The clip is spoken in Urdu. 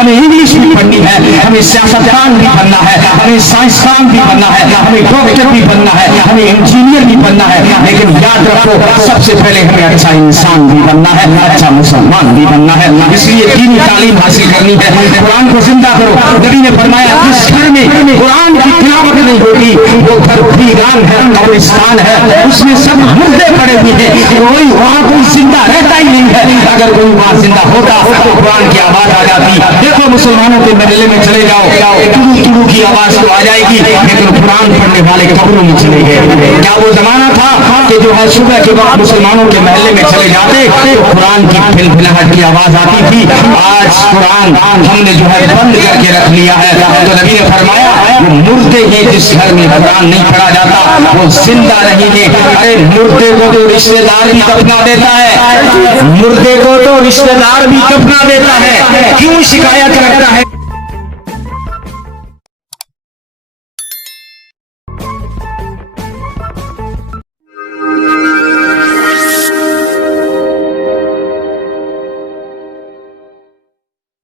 ہمیں انگلش بھی پڑھنی ہے، ہمیں سیاستدان بھی بننا ہے، ہمیں سائنسدان بھی بننا ہے، ہمیں ڈاکٹر بھی بننا ہے، ہمیں انجینئر بھی بننا ہے، لیکن یاد رکھو سب سے پہلے ہمیں اچھا انسان بھی بننا ہے، اچھا مسلمان بھی بننا ہے۔ اس لیے دینی تعلیم حاصل کرنی ہے، قرآن کو زندہ کرو۔ نبی نے فرمایا جس گھر میں قرآن کی تلاوت نہیں ہوگی وہ گھر ویران ہے، قبرستان ہے، اس میں سب مردے پڑے ہوئے ہیں، کوئی وہاں کوئی زندہ رہتا ہی نہیں ہے۔ اگر کوئی وہاں زندہ ہوتا تو قرآن کی آواز آ جاتی۔ دیکھو مسلمانوں کے محلے میں چلے جاؤ، ٹرو کی آواز تو آ جائے گی، لیکن قرآن پڑھنے والے قبروں میں چلے گئے۔ کیا وہ زمانہ تھا کہ جو ہے صبح کے وقت مسلمانوں کے محلے میں چلے جاتے تو قرآن کی پھلپھلاہٹ کی آواز آتی تھی؟ آج قرآن ہم نے جو ہے بند کر کے رکھ لیا ہے۔ تو نبی نے فرمایا وہ مردے ہیں جس گھر میں قرآن نہیں پڑھا جاتا وہ زندہ نہیں ہے۔ ارے مردے کو تو رشتے دار بھی دفنا دیتا ہے، مردے کو تو رشتے دار بھی دفنا دیتا ہے، کیوں شکایت